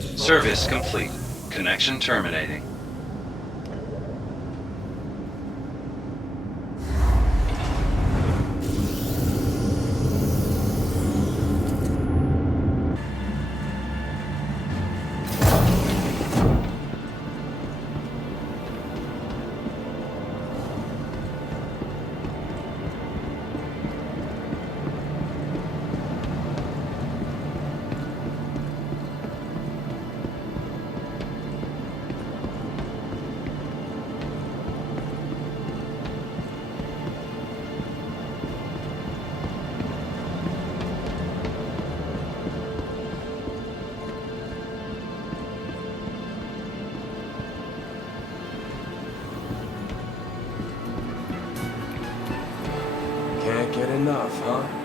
Service complete. Connection terminating. Can't get enough, huh?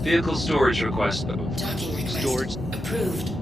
Vehicle storage request. Docking request. Storage. Approved.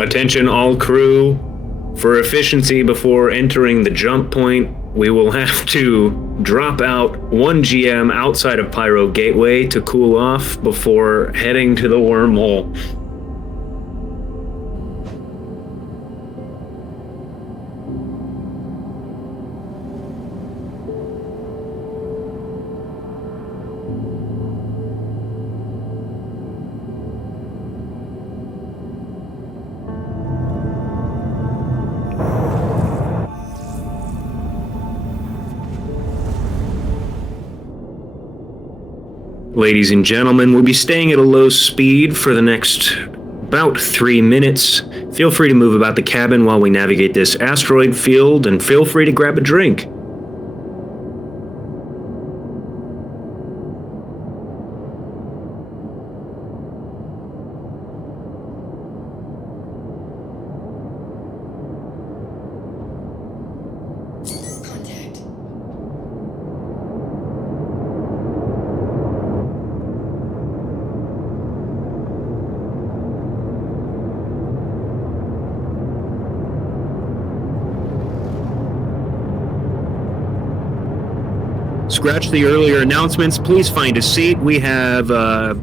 Attention all crew. For efficiency before entering the jump point, we will have to drop out 1 GM outside of Pyro Gateway to cool off before heading to the wormhole. Ladies and gentlemen, we'll be staying at a low speed for the next about 3 minutes. Feel free to move about the cabin while we navigate this asteroid field, and feel free to grab a drink. Scratch the earlier announcements. Please find a seat. We have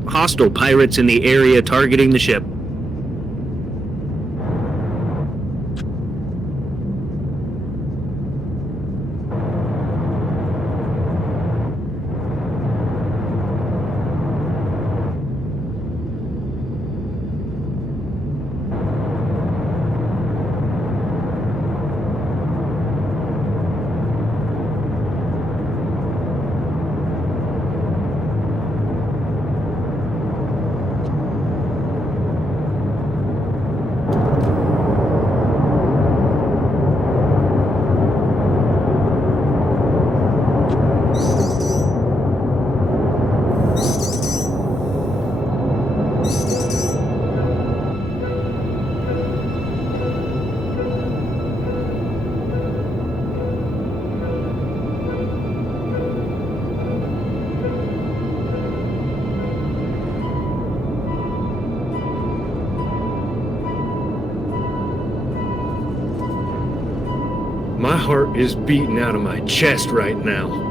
hostile pirates in the area targeting the ship. My heart is beating out of my chest right now.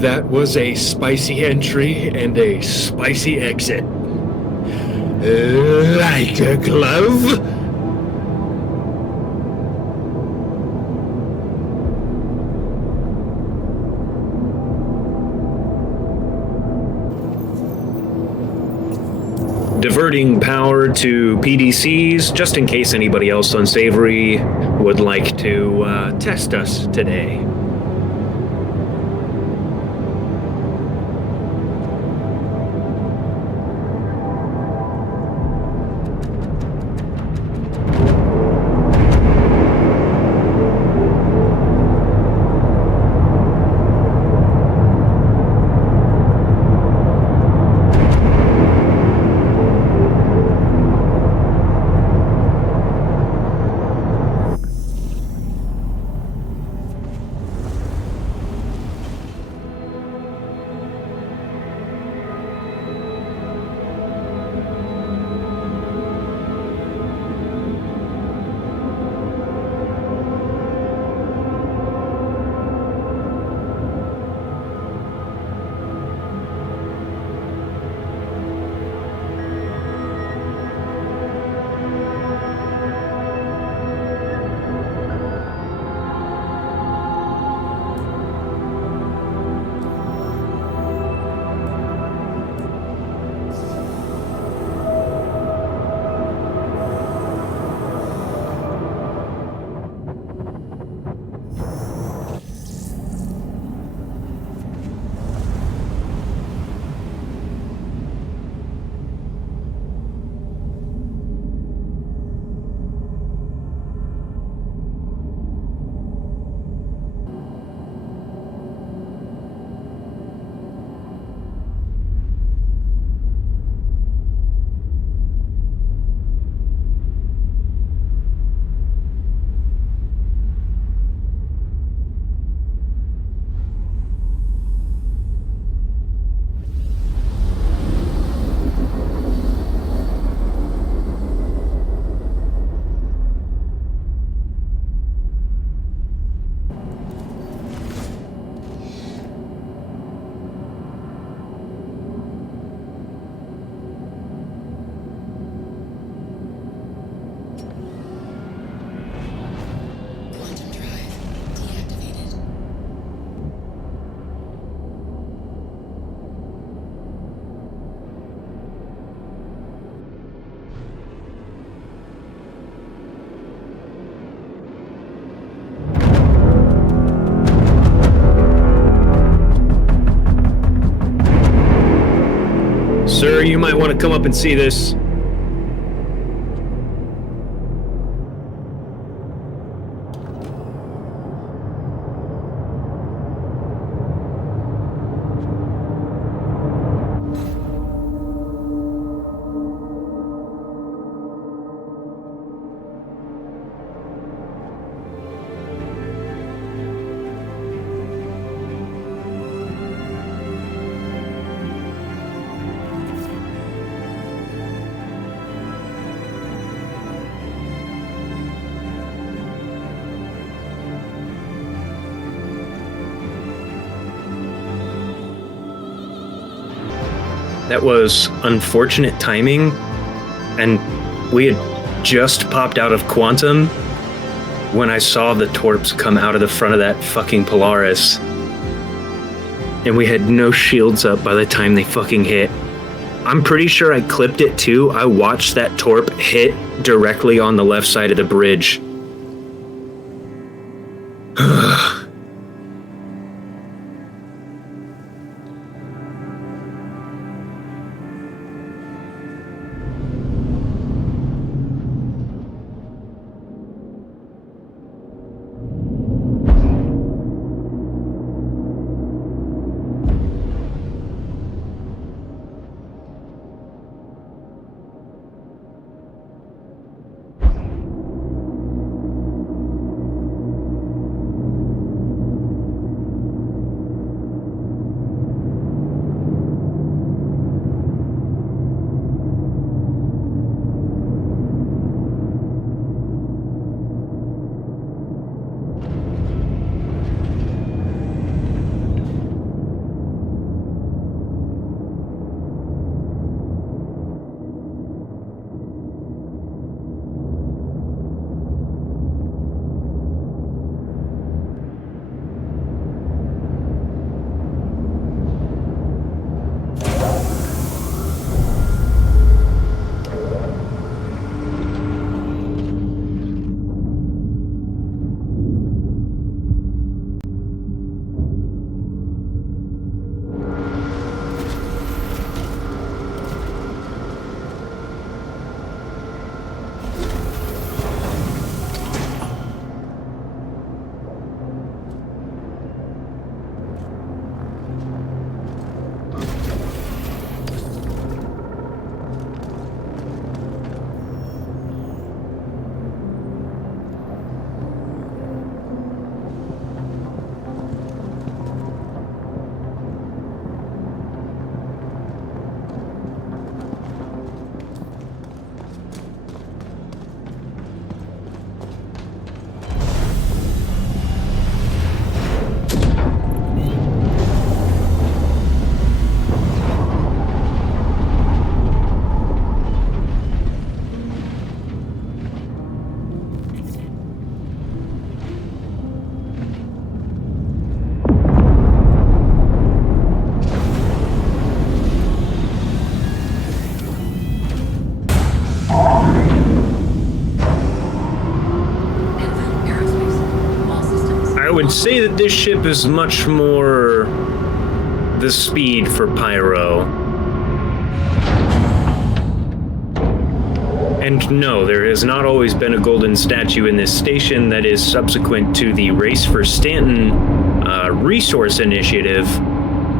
That was a spicy entry and a spicy exit. Like a glove? diverting power to PDCs, just in case anybody else unsavory would like to test us today. Sir, you might want to come up and see this. That was unfortunate timing, and we had just popped out of Quantum when I saw the torps come out of the front of that fucking Polaris. And we had no shields up by the time they fucking hit. I'm pretty sure I clipped it too. I watched that torp hit directly on the left side of the bridge. say that this ship is much more the speed for Pyro. And no, there has not always been a golden statue in this station that is subsequent to the Race for Stanton resource initiative,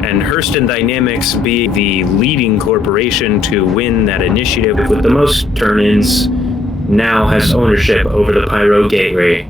and Hurston Dynamics being the leading corporation to win that initiative with the most turn-ins, now has ownership over the Pyro Gateway.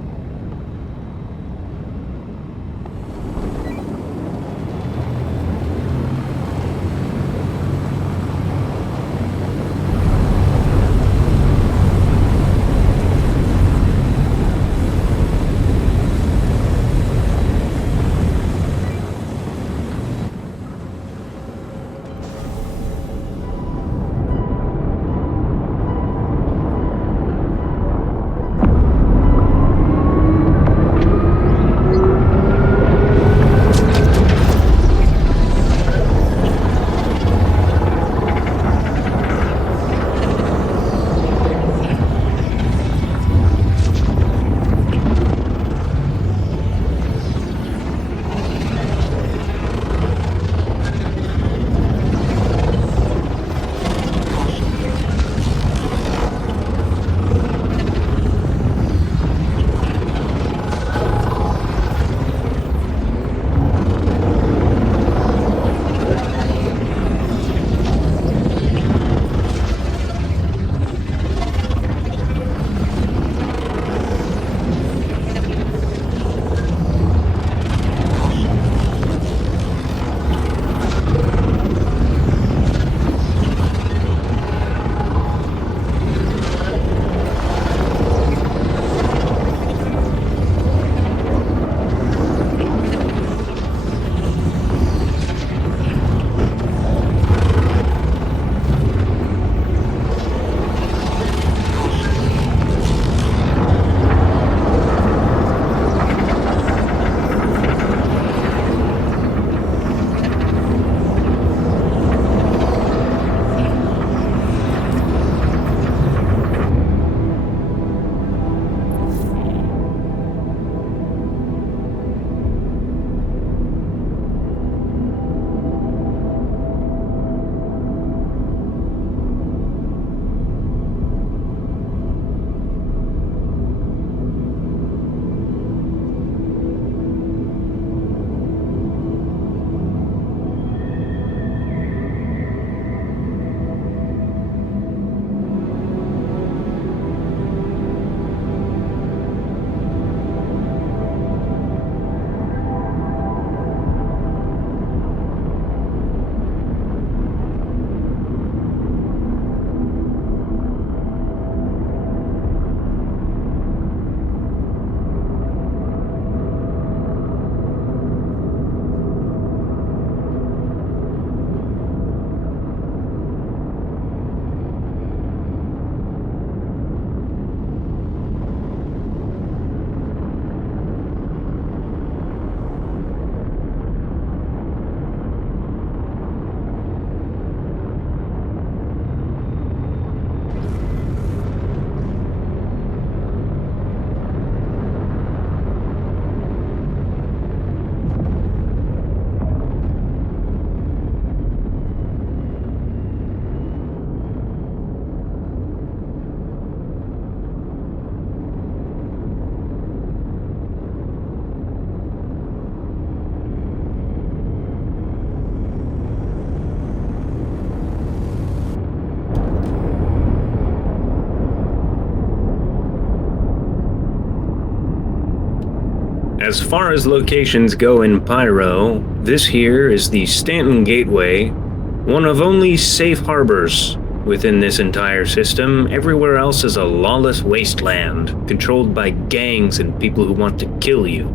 As far as locations go in Pyro, this here is the Stanton Gateway, one of only safe harbors within this entire system. Everywhere else is a lawless wasteland, controlled by gangs and people who want to kill you.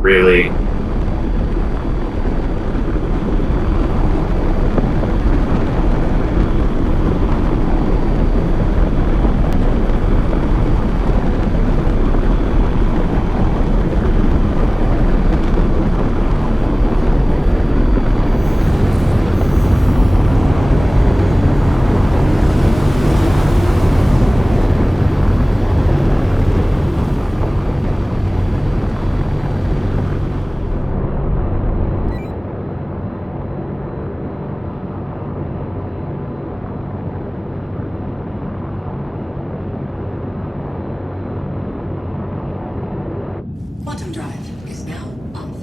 Really? quantum drive is now off.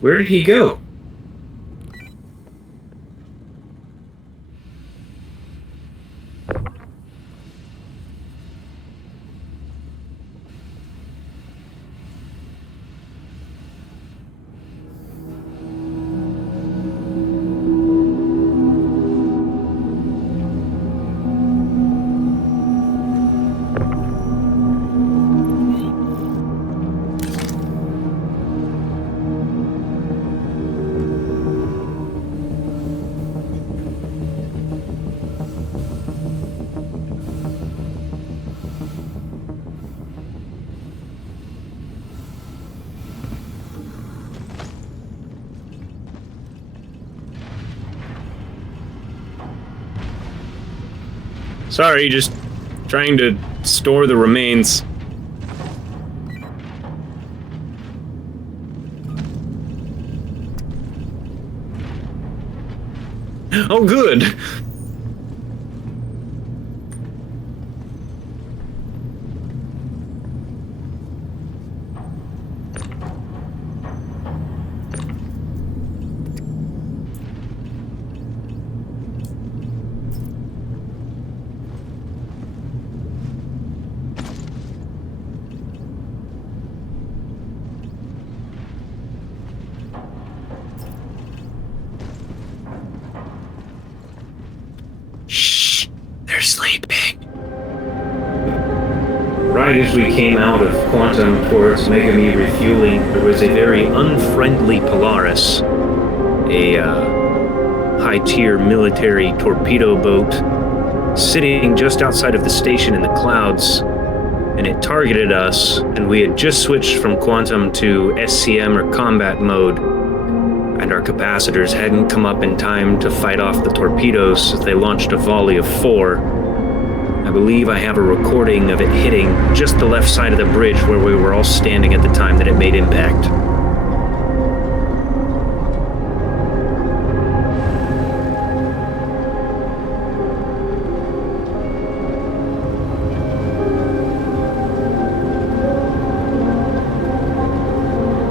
Where did he go? Sorry, just trying to store the remains. Oh, good. Shh, they're sleeping. Right as we came out of Quantum towards Megami refueling, there was a very unfriendly Polaris, a high-tier military torpedo boat, sitting just outside of the station in the clouds, and it targeted us, and we had just switched from Quantum to SCM or combat mode, and our capacitors hadn't come up in time to fight off the torpedoes as they launched a volley of 4. I believe I have a recording of it hitting just the left side of the bridge where we were all standing at the time that it made impact.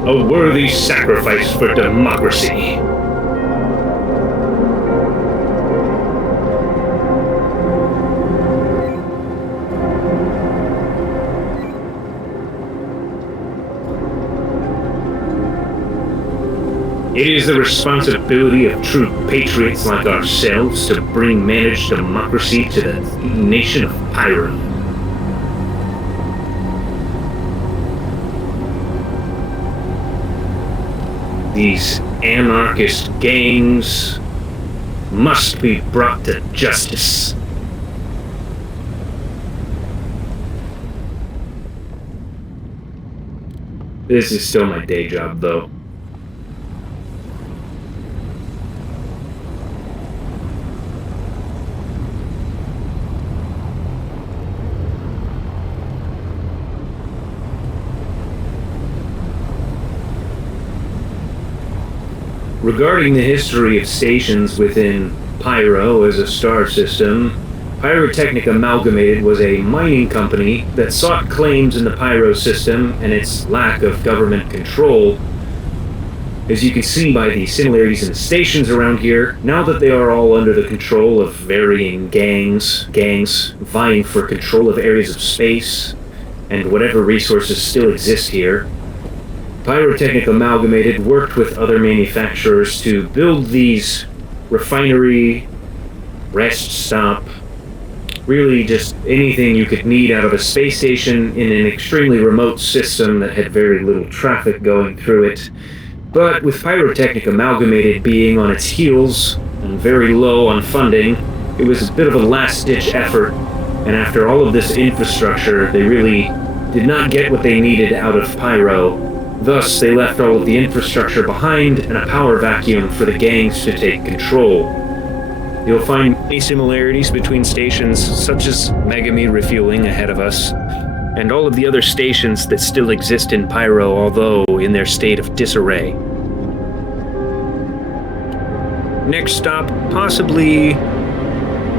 A worthy sacrifice for democracy. It is the responsibility of true patriots like ourselves to bring managed democracy to the nation of Pyro. These anarchist gangs must be brought to justice. This is still my day job, though. Regarding the history of stations within Pyro as a star system, Pyrotechnic Amalgamated was a mining company that sought claims in the Pyro system and its lack of government control. As you can see by the similarities in the stations around here, now that they are all under the control of varying gangs vying for control of areas of space and whatever resources still exist here, Pyrotechnic Amalgamated worked with other manufacturers to build these refinery, rest stop, really just anything you could need out of a space station in an extremely remote system that had very little traffic going through it. But with Pyrotechnic Amalgamated being on its heels and very low on funding, it was a bit of a last-ditch effort, and after all of this infrastructure, they really did not get what they needed out of Pyro. Thus, they left all of the infrastructure behind and a power vacuum for the gangs to take control. You'll find many similarities between stations such as Megami refueling ahead of us, and all of the other stations that still exist in Pyro, although in their state of disarray. Next stop, possibly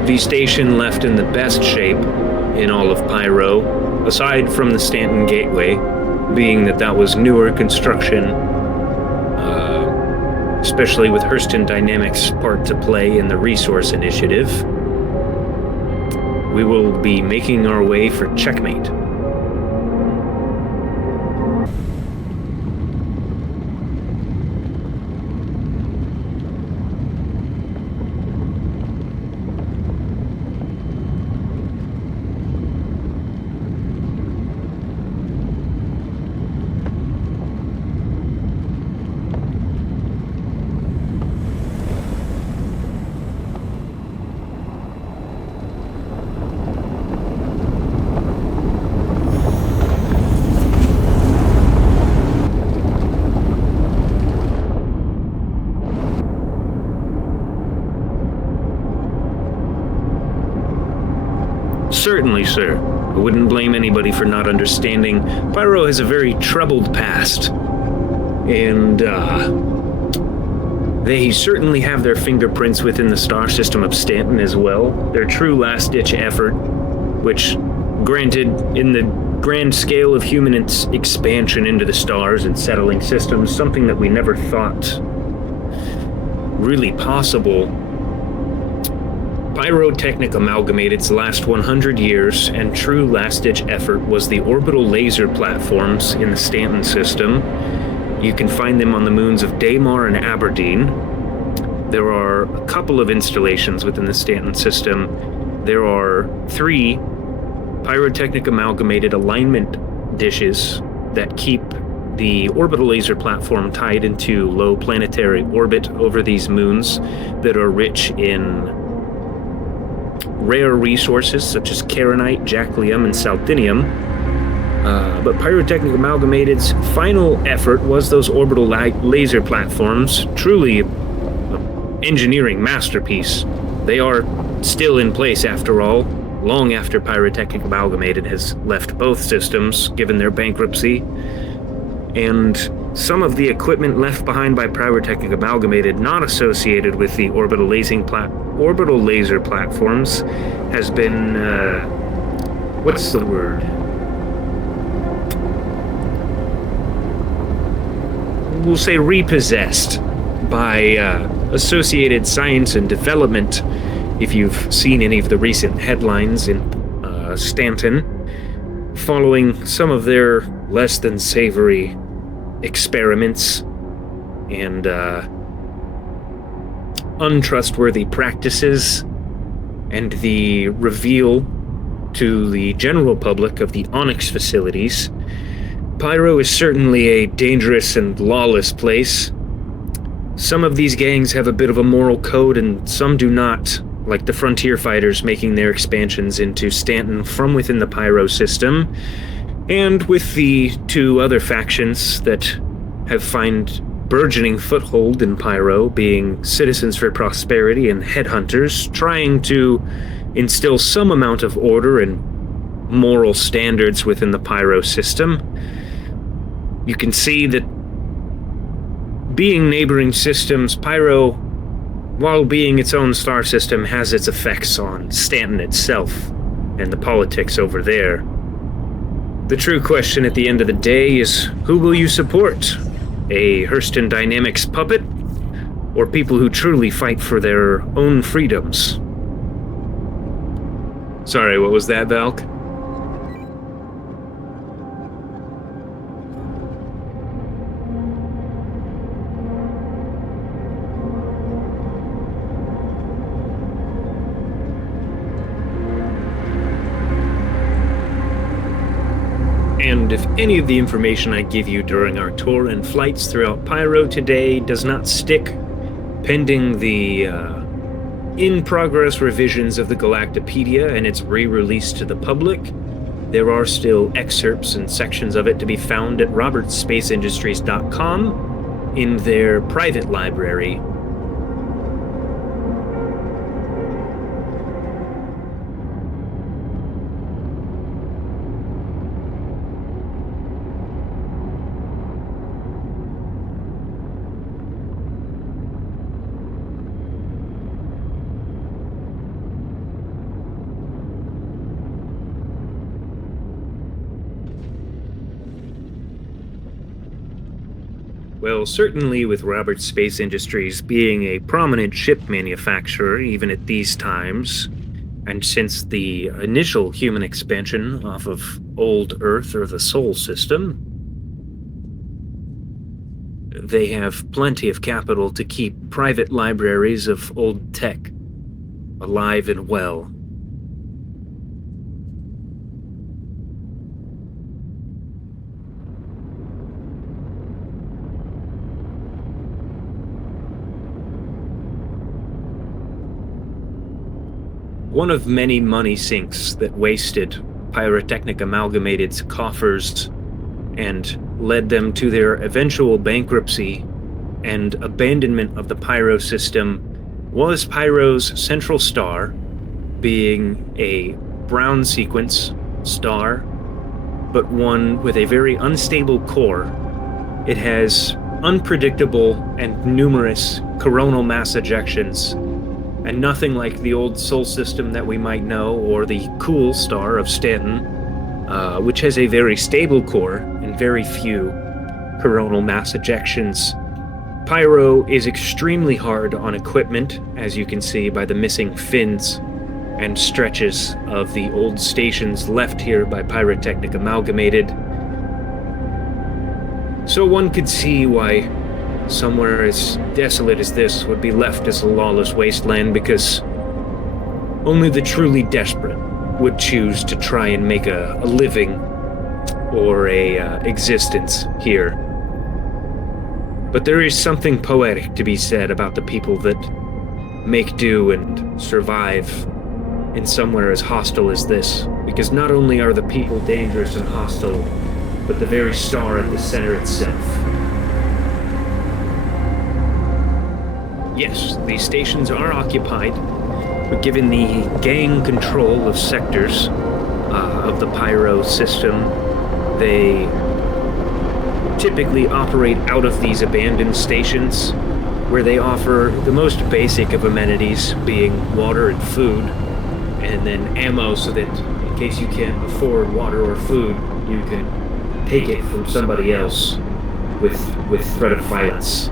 the station left in the best shape in all of Pyro, aside from the Stanton Gateway, being that was newer construction, especially with Hurston Dynamics' part to play in the Resource Initiative. We will be making our way for Checkmate. Certainly, sir. I wouldn't blame anybody for not understanding. Pyro has a very troubled past. And, they certainly have their fingerprints within the star system of Stanton as well. Their true last-ditch effort, which, granted, in the grand scale of human expansion into the stars and settling systems, something that we never thought really possible. Pyrotechnic Amalgamated's last 100 years and true last-ditch effort was the orbital laser platforms in the Stanton system. You can find them on the moons of Daymar and Aberdeen. There are a couple of installations within the Stanton system. There are 3 Pyrotechnic Amalgamated alignment dishes that keep the orbital laser platform tied into low planetary orbit over these moons that are rich in rare resources such as Karenite, Jaclium, and Saltinium. But Pyrotechnic Amalgamated's final effort was those orbital laser platforms, truly an engineering masterpiece. They are still in place after all, long after Pyrotechnic Amalgamated has left both systems, given their bankruptcy. And some of the equipment left behind by Pyrotechnic Amalgamated not associated with the orbital laser platforms has been, what's the word? We'll say repossessed by Associated Science and Development, if you've seen any of the recent headlines in Stanton, following some of their less than savory experiments and untrustworthy practices, and the reveal to the general public of the Onyx facilities. Pyro is certainly a dangerous and lawless place. Some of these gangs have a bit of a moral code and some do not, like the Frontier Fighters making their expansions into Stanton from within the Pyro system, and with the 2 other factions that have found burgeoning foothold in Pyro, being Citizens for Prosperity and Headhunters, trying to instill some amount of order and moral standards within the Pyro system. You can see that being neighboring systems, Pyro, while being its own star system, has its effects on Stanton itself and the politics over there. The true question at the end of the day is, who will you support? A Hurston Dynamics puppet, or people who truly fight for their own freedoms? Sorry, what was that, Valk? And and if any of the information I give you during our tour and flights throughout Pyro today does not stick, pending the in-progress revisions of the Galactopedia and its re-release to the public, there are still excerpts and sections of it to be found at robertspaceindustries.com in their private library. Well, certainly with Roberts Space Industries being a prominent ship manufacturer even at these times, and since the initial human expansion off of old Earth or the Sol system, they have plenty of capital to keep private libraries of old tech alive and well. One of many money sinks that wasted Pyrotechnic Amalgamated's coffers and led them to their eventual bankruptcy and abandonment of the Pyro system was Pyro's central star, being a brown sequence star, but one with a very unstable core. It has unpredictable and numerous coronal mass ejections, and nothing like the old Sol system that we might know, or the Cool star of Stanton, which has a very stable core and very few coronal mass ejections. Pyro is extremely hard on equipment, as you can see by the missing fins and stretches of the old stations left here by Pyrotechnic Amalgamated. So one could see why somewhere as desolate as this would be left as a lawless wasteland, because only the truly desperate would choose to try and make a living or a existence here. But there is something poetic to be said about the people that make do and survive in somewhere as hostile as this, because not only are the people dangerous and hostile, but the very star at the center itself. Yes, these stations are occupied, but given the gang control of sectors of the Pyro system, they typically operate out of these abandoned stations, where they offer the most basic of amenities, being water and food, and then ammo so that in case you can't afford water or food, you can take it from somebody else with threat of violence.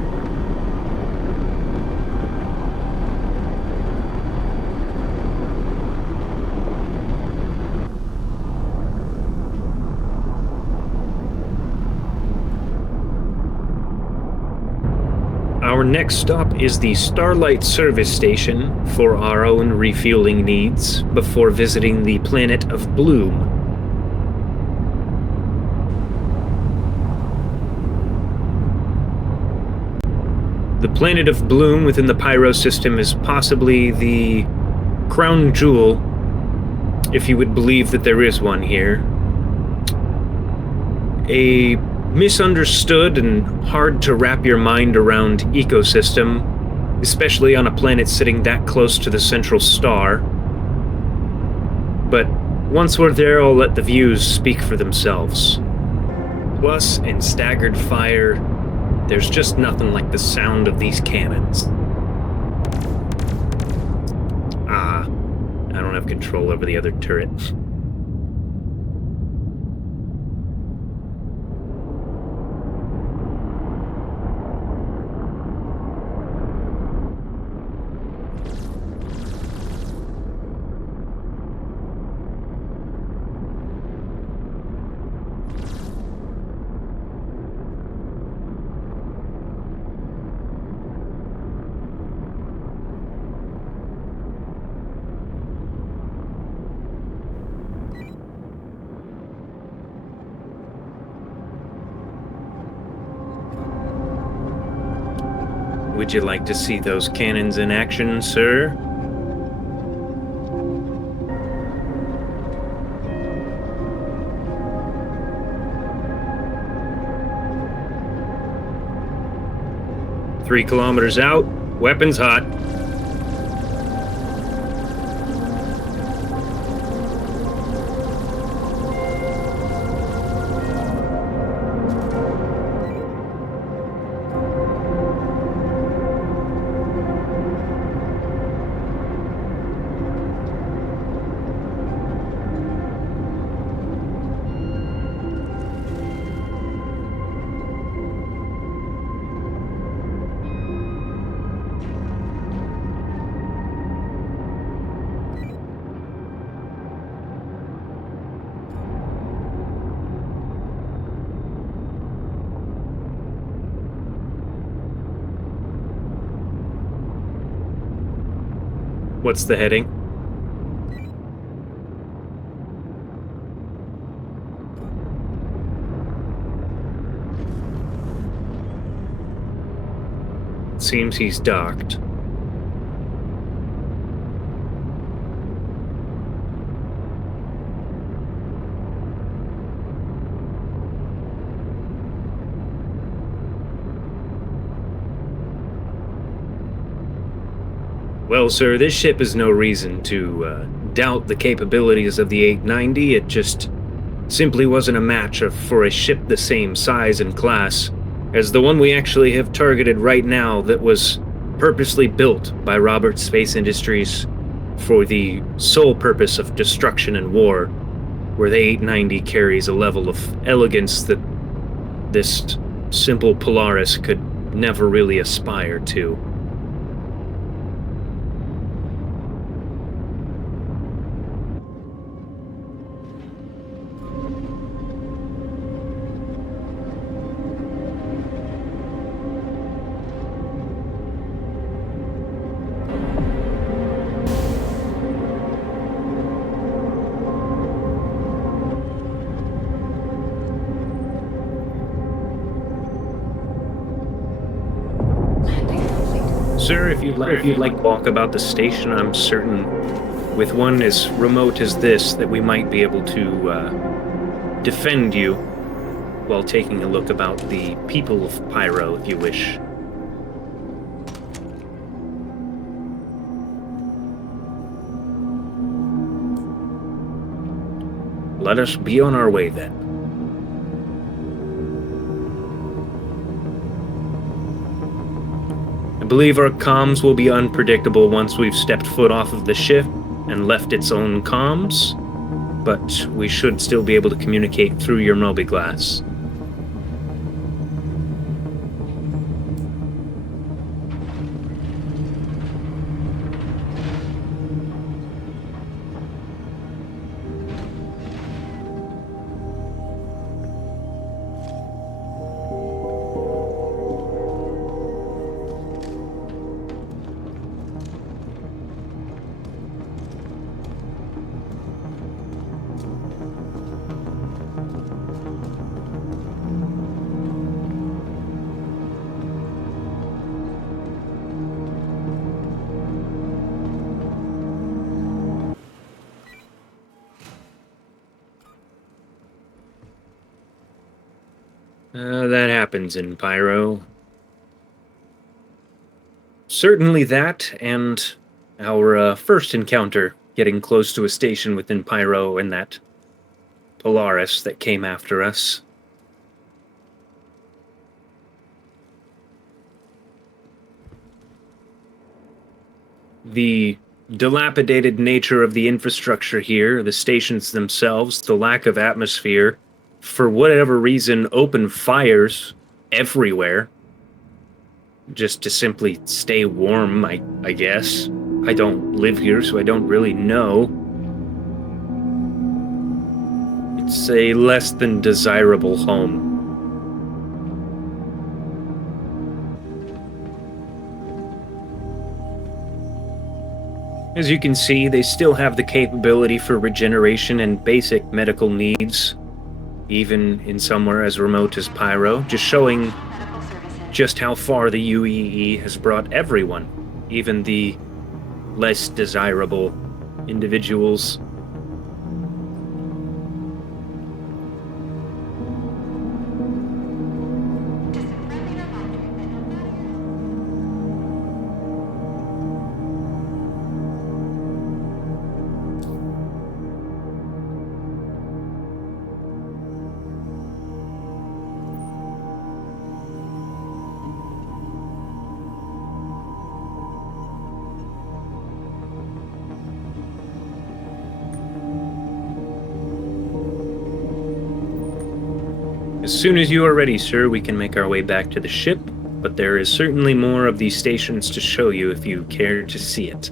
Our next stop is the Starlight service station for our own refueling needs before visiting the planet of Bloom. The planet of Bloom within the Pyro system is possibly the crown jewel, if you would believe that there is one here. A misunderstood and hard to wrap your mind around ecosystem, especially on a planet sitting that close to the central star. But once we're there, I'll let the views speak for themselves. Plus, in staggered fire, there's just nothing like the sound of these cannons. I don't have control over the other turret. Would you like to see those cannons in action, sir? Three kilometers out, weapons hot. What's the heading? Seems he's docked. Well, sir, this ship is no reason to doubt the capabilities of the 890. It just simply wasn't a match for a ship the same size and class as the one we actually have targeted right now that was purposely built by Roberts Space Industries for the sole purpose of destruction and war, where the 890 carries a level of elegance that this simple Polaris could never really aspire to. Sir, if you'd like to walk about the station, I'm certain with one as remote as this that we might be able to defend you while taking a look about the people of Pyro, if you wish. Let us be on our way then. I believe our comms will be unpredictable once we've stepped foot off of the ship and left its own comms, but we should still be able to communicate through your mobiglass. That happens in Pyro. Certainly that, and our first encounter getting close to a station within Pyro and that Polaris that came after us. The dilapidated nature of the infrastructure here, the stations themselves, the lack of atmosphere, for whatever reason, open fires everywhere. Just to simply stay warm, I guess. I don't live here, so I don't really know. It's a less than desirable home. As you can see, they still have the capability for regeneration and basic medical needs, even in somewhere as remote as Pyro, just showing just how far the UEE has brought everyone, even the less desirable individuals. As soon as you are ready, sir, we can make our way back to the ship, but there is certainly more of these stations to show you if you care to see it.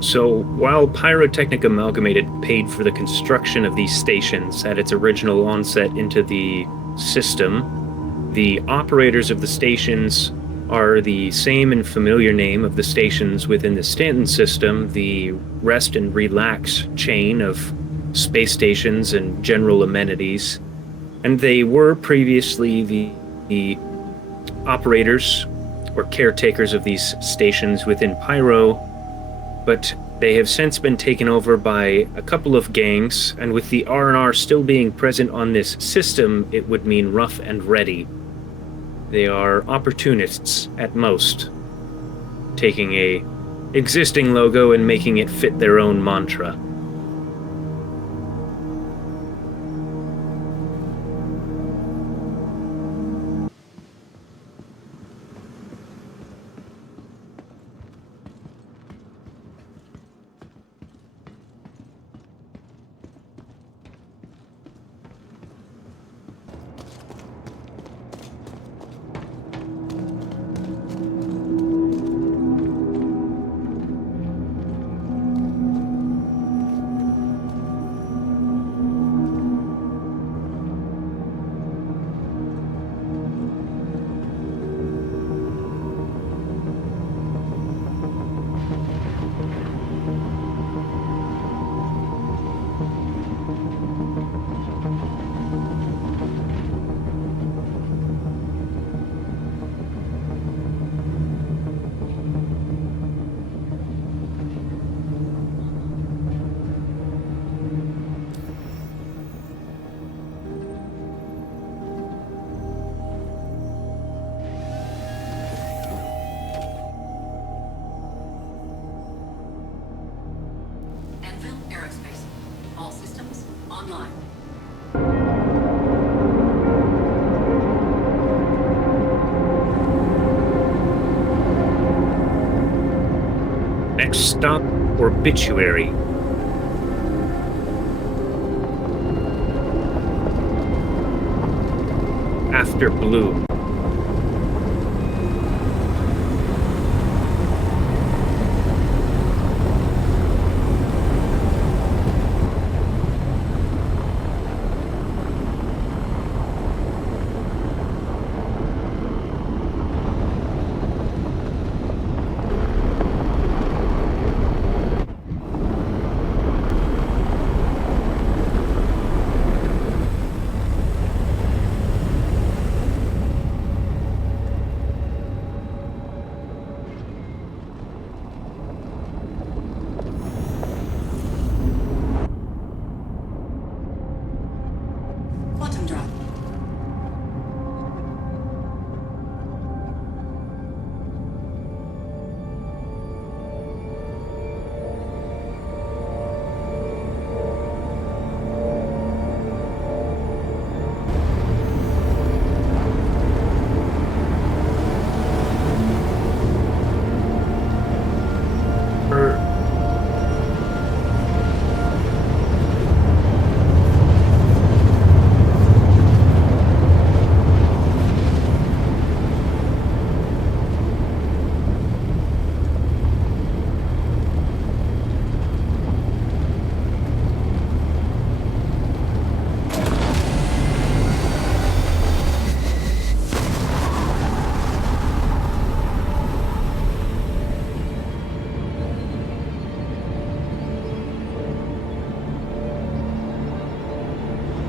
So, while Pyrotechnic Amalgamated paid for the construction of these stations at its original onset into the system, the operators of the stations are the same and familiar name of the stations within the Stanton system, the Rest and Relax chain of space stations and general amenities. And they were previously the operators or caretakers of these stations within Pyro, but they have since been taken over by a couple of gangs, and with the R&R still being present on this system, it would mean rough and ready. They are opportunists at most, taking a existing logo and making it fit their own mantra. All systems online. Next stop, Obituary. After Blue.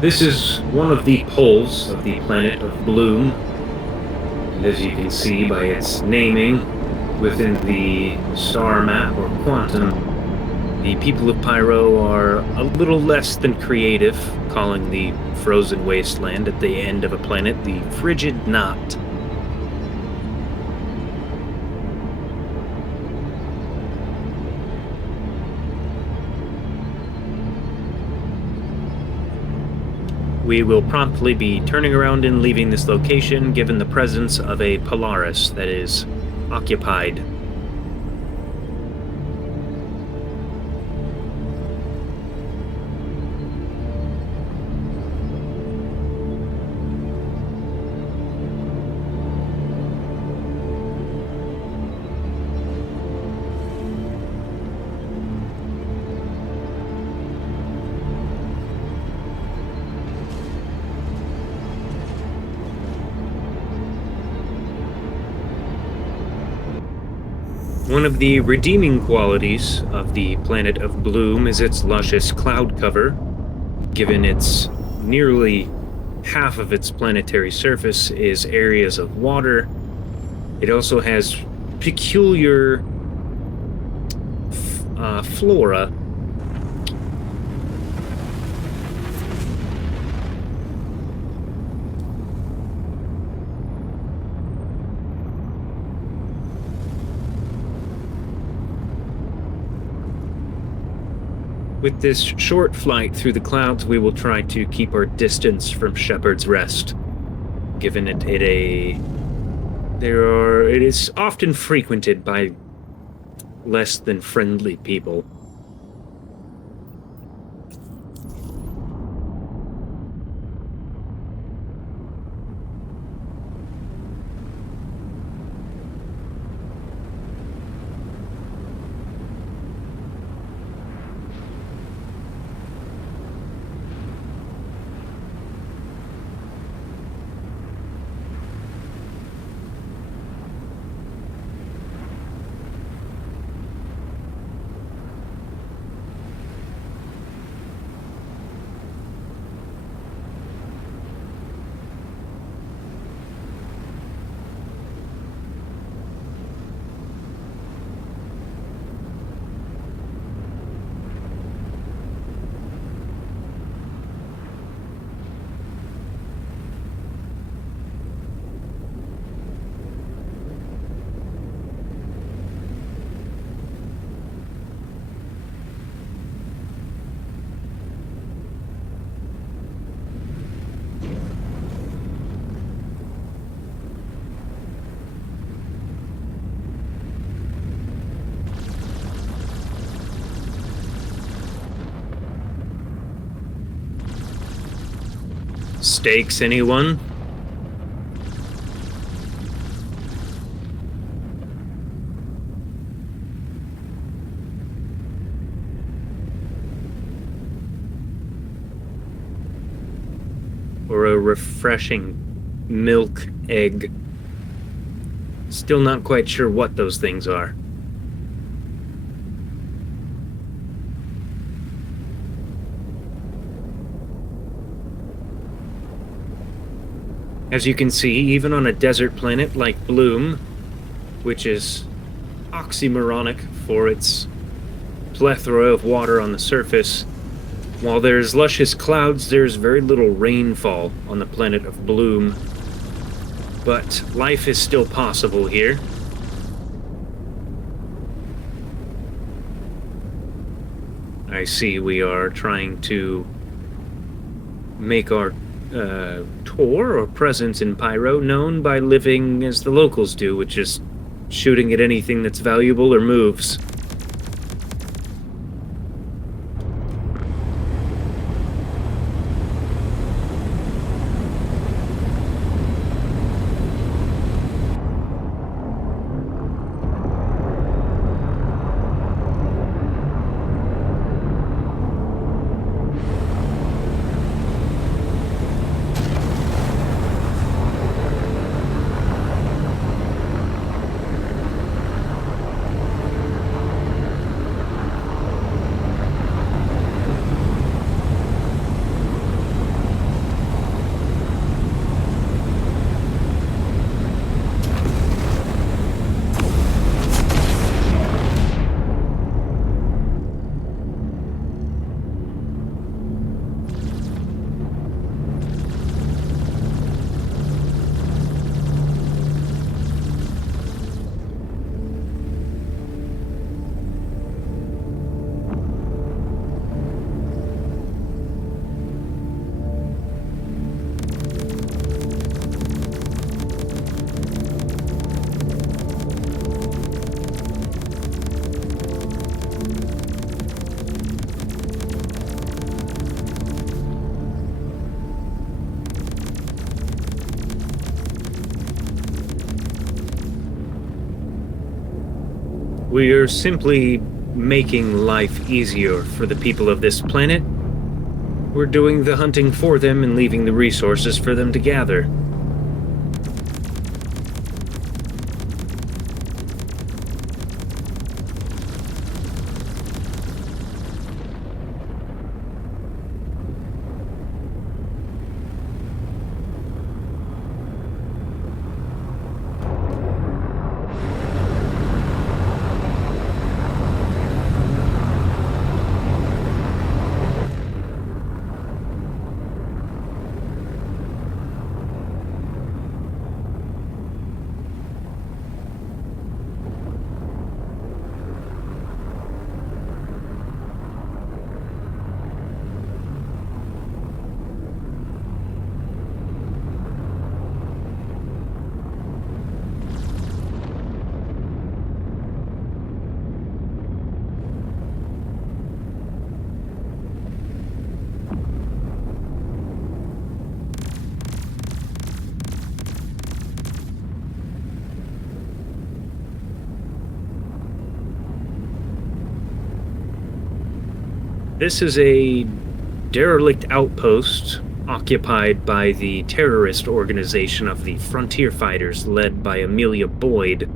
This is one of the poles of the planet of Bloom, and as you can see by its naming within the star map or quantum, the people of Pyro are a little less than creative, calling the frozen wasteland at the end of a planet the Frigid Knot. We will promptly be turning around and leaving this location given the presence of a Polaris that is occupied. One of the redeeming qualities of the planet of Bloom is its luscious cloud cover. Given its nearly half of its planetary surface is areas of water, it also has peculiar flora. With this short flight through the clouds, we will try to keep our distance from Shepherd's Rest, given it is often frequented by less than friendly people. Steaks, anyone? Or a refreshing milk egg? Still not quite sure what those things are. As you can see, even on a desert planet like Bloom, which is oxymoronic for its plethora of water on the surface, while there's luscious clouds, there's very little rainfall on the planet of Bloom. But life is still possible here. I see we are trying to make our tour or presence in Pyro known by living as the locals do, which is shooting at anything that's valuable or moves. We're simply making life easier for the people of this planet. We're doing the hunting for them and leaving the resources for them to gather. This is a derelict outpost occupied by the terrorist organization of the Frontier Fighters led by Amelia Boyd.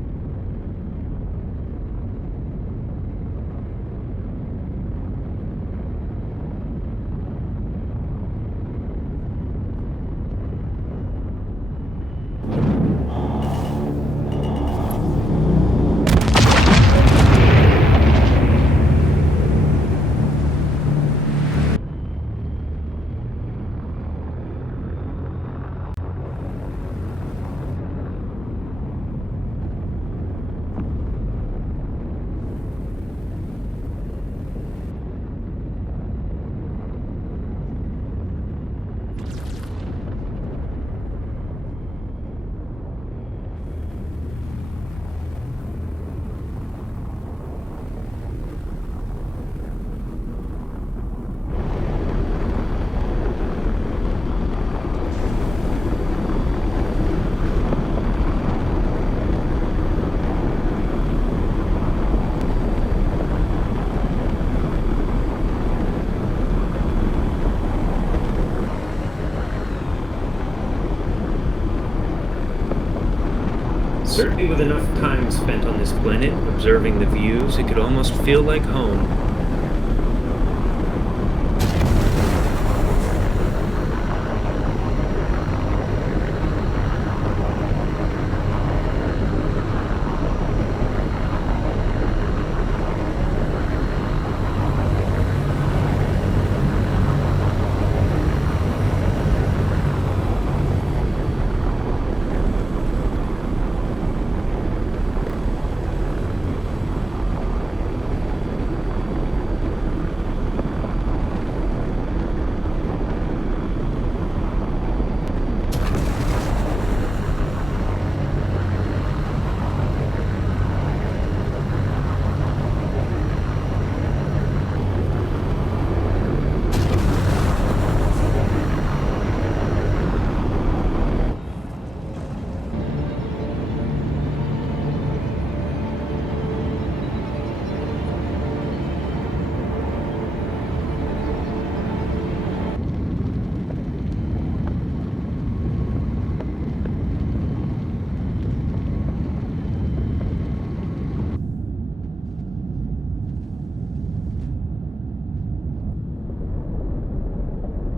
Certainly with enough time spent on this planet, observing the views, it could almost feel like home.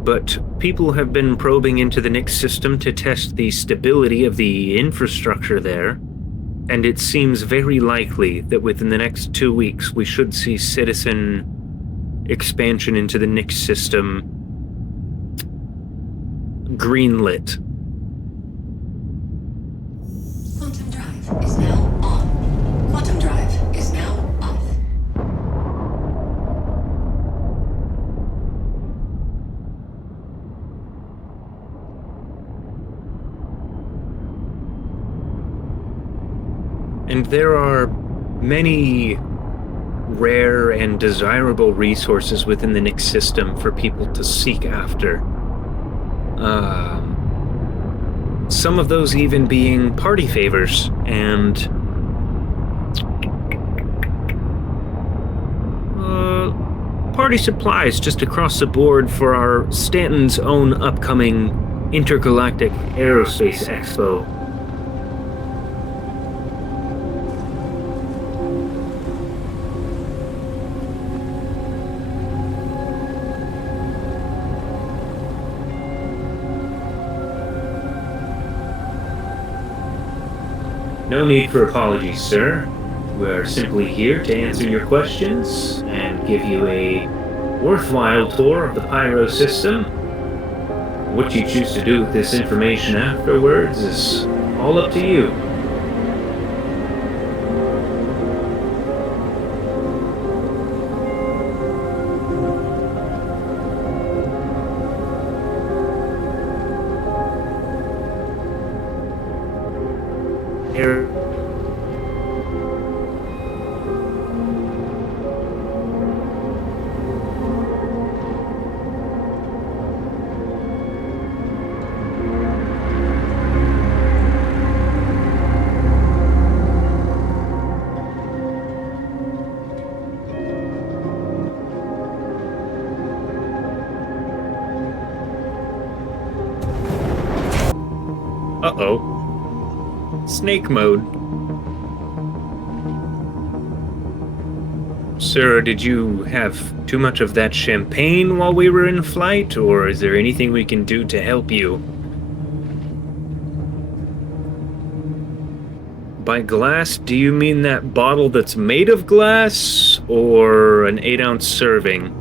But people have been probing into the Nix system to test the stability of the infrastructure there, and it seems very likely that within the next 2 weeks we should see citizen expansion into the Nix system greenlit. Quantum drive is now on. Quantum drive is now off. And there are many rare and desirable resources within the Nix system for people to seek after. Some of those even being party favors, and party supplies just across the board for our Stanton's own upcoming Intergalactic Aerospace Expo. No need for apologies, sir. We're simply here to answer your questions and give you a worthwhile tour of the Pyro system. What you choose to do with this information afterwards is all up to you. Here. Uh-oh. Snake mode. Sir, did you have too much of that champagne while we were in flight, or is there anything we can do to help you? By glass, do you mean that bottle that's made of glass, or an 8-ounce serving?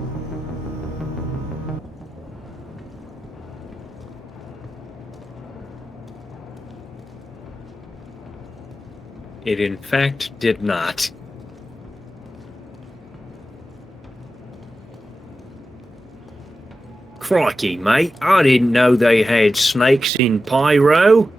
It in fact did not. Crikey, mate, I didn't know they had snakes in Pyro.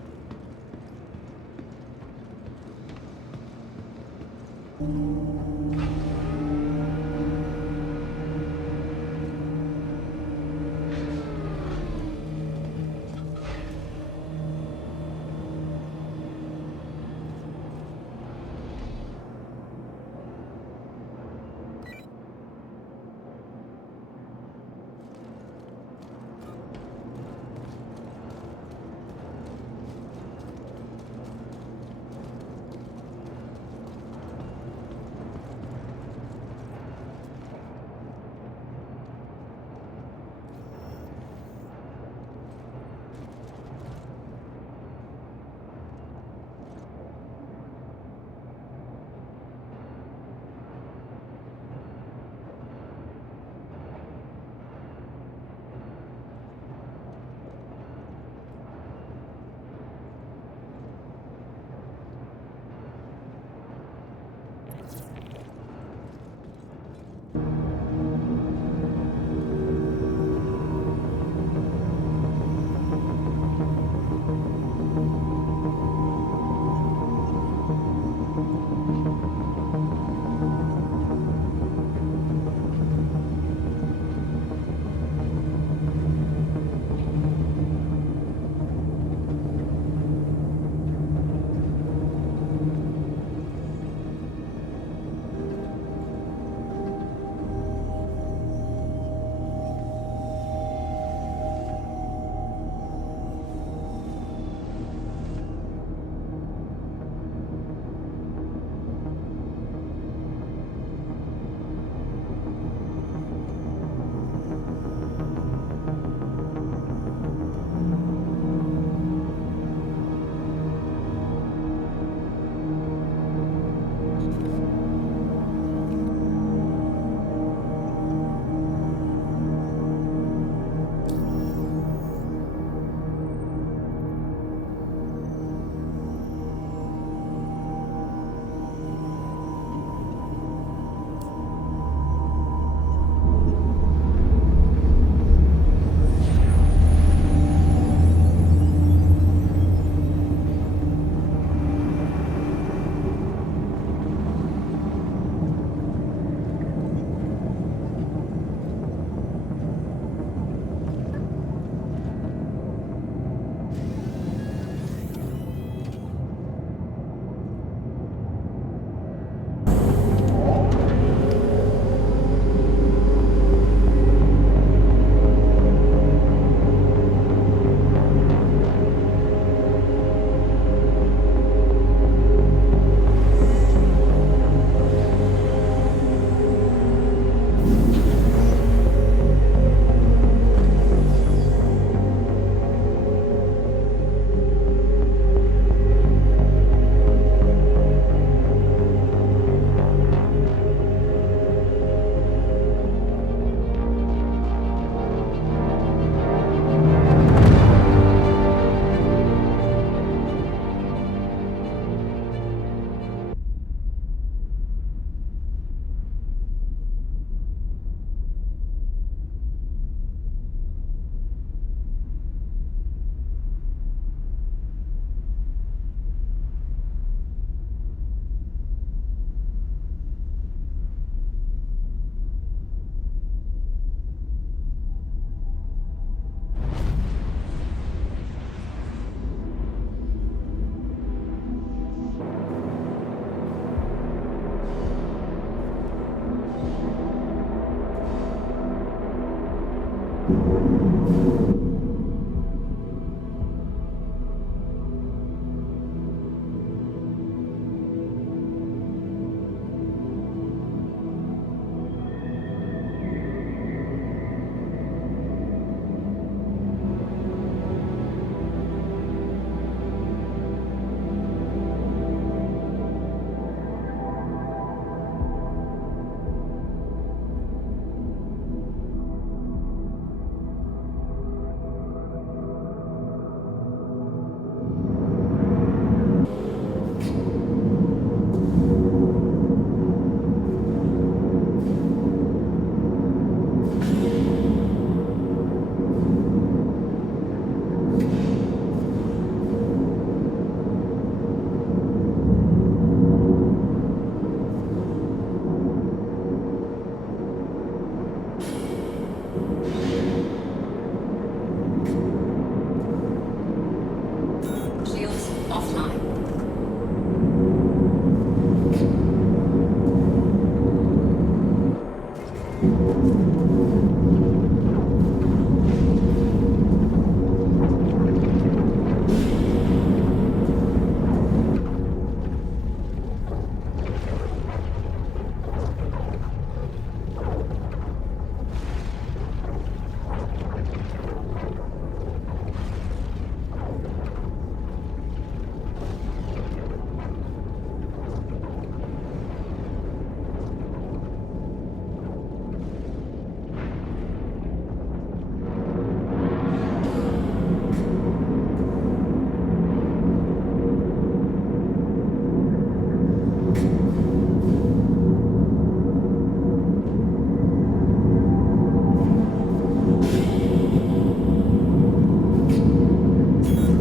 Shields offline.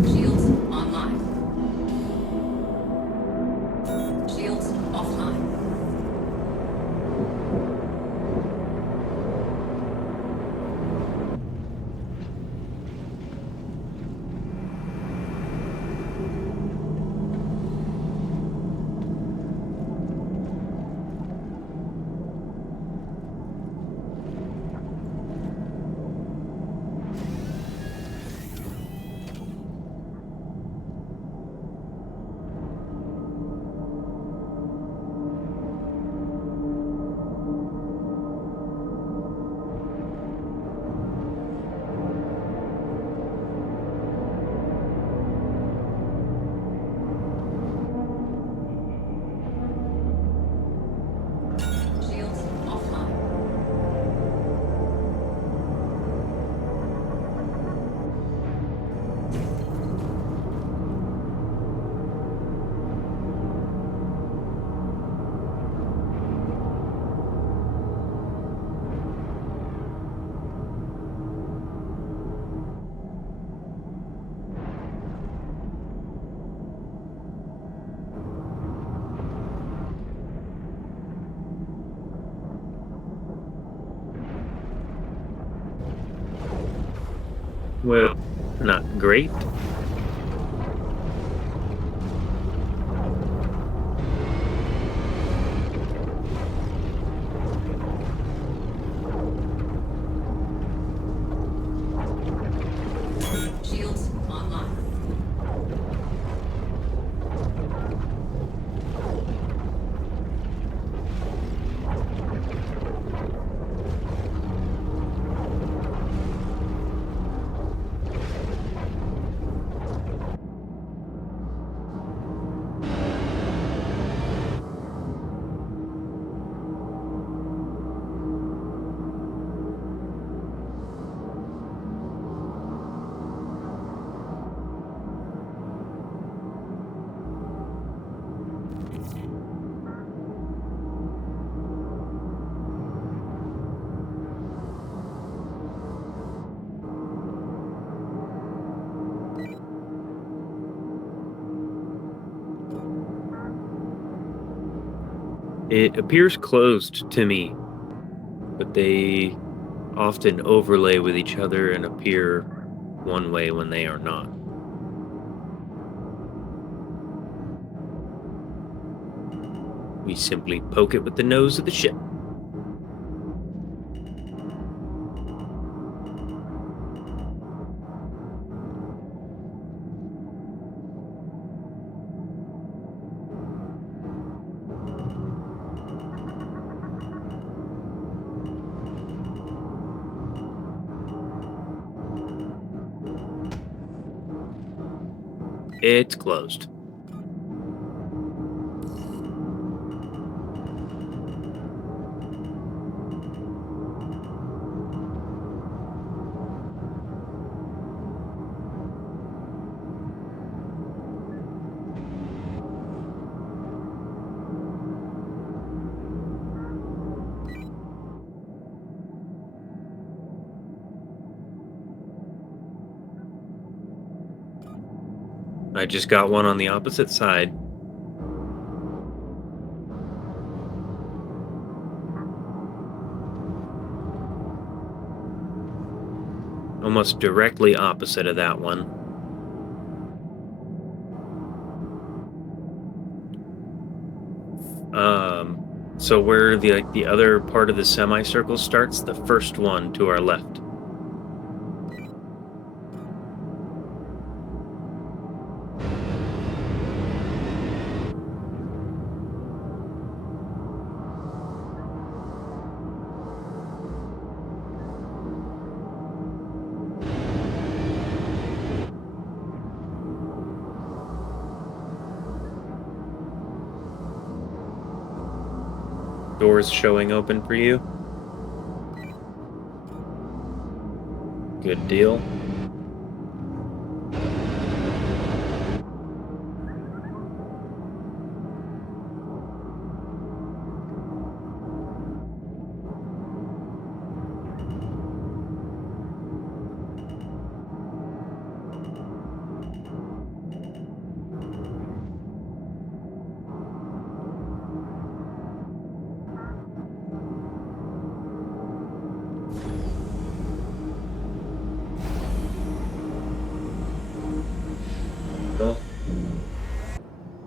Shields online. Shields offline. Shields offline. Well, not great. Shields online. It appears closed to me, but they often overlay with each other and appear one way when they are not. We simply poke it with the nose of the ship. It's closed. I just got one on the opposite side. Almost directly opposite of that one. So where the other part of the semicircle starts, the first one to our left. Doors showing open for you. Good deal.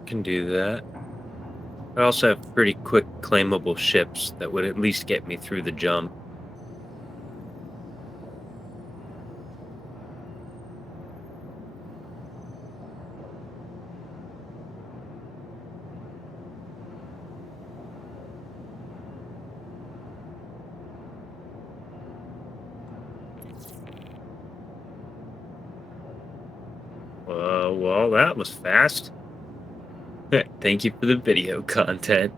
Can do that. I also have pretty quick claimable ships that would at least get me through the jump. Well, that was fast. Thank you for the video content.